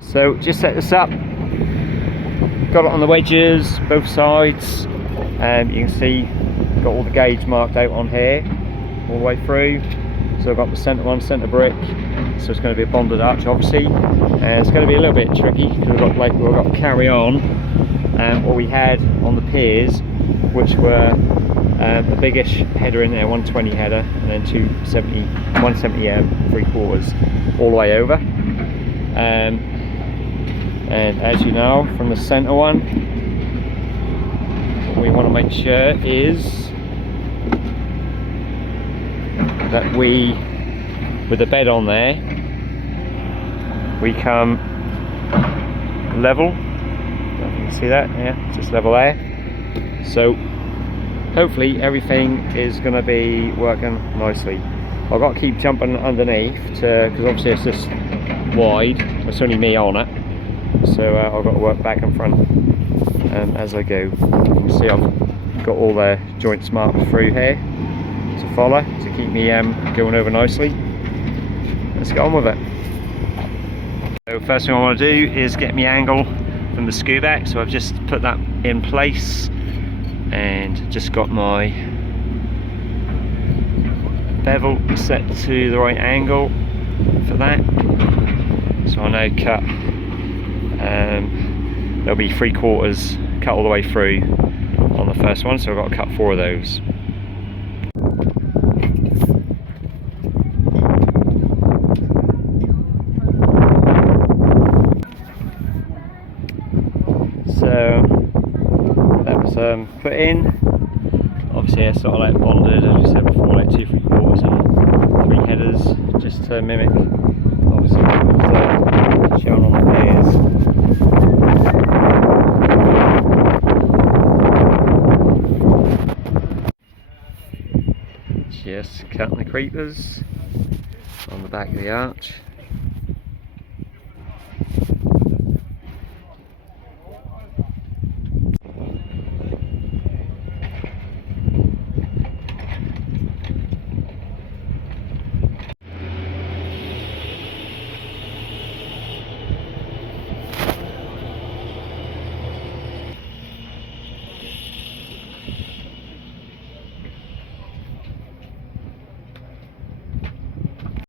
So just set this up, got it on the wedges both sides, and you can see got all the gauge marked out on here all the way through. So I've got the centre one, centre brick, so it's going to be a bonded arch obviously, and it's going to be a little bit tricky because we've got to carry on what we had on the piers, which were a biggish header in there, 120 header, and then 170 3/4 all the way over. And as you know from the centre one, what we want to make sure is that with the bed on there, we come level. You can see that, yeah, just level there. So hopefully everything is going to be working nicely. I've got to keep jumping underneath because obviously it's just wide, it's only me on it, so I've got to work back and front as I go. You can see I've got all the joints marked through here to follow to keep me going over nicely. Let's get on with it. So first thing I want to do is get my angle from the screw back, so I've just put that in place and just got my bevel set to the right angle for that. So I now cut, there'll be 3/4 cut all the way through on the first one, so I've got to cut 4 of those. So that was put in. Obviously it's sort of like bonded, as we said before, like 2 3/4 and 3 headers, just to mimic obviously what was shown on the piers. Just cutting the creepers on the back of the arch.